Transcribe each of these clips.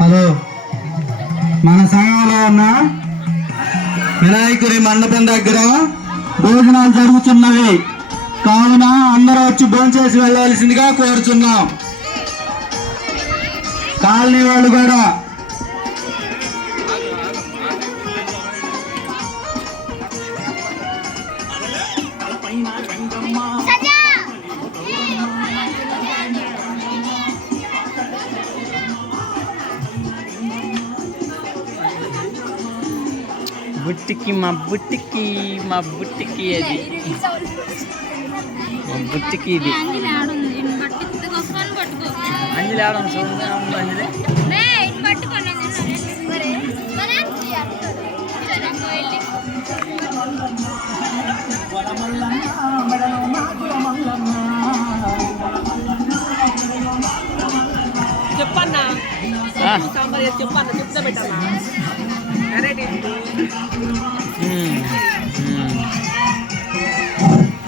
Hello. మన సంఘంలో ఉన్న వినాయకుడి మండపం దగ్గర భోజనాలు జరుగుతున్నవి. కావున అందరూ వచ్చి భోంచేసి వెళ్ళవలసిందిగా కోరుచున్నాం. కాలనీ వాళ్ళు కూడా. బుట్టికి మా బుట్టికి మా బుట్టికి అది. మా బుట్టికి ఇది. అంజలి చూడండి అవును అంజలి చెప్పన్నా? సాంబార్ చెప్తా.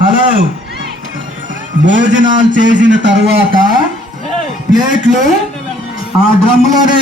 హలో. భోజనాలు చేసిన తర్వాత ప్లేట్లు ఆ డ్రమ్లోనే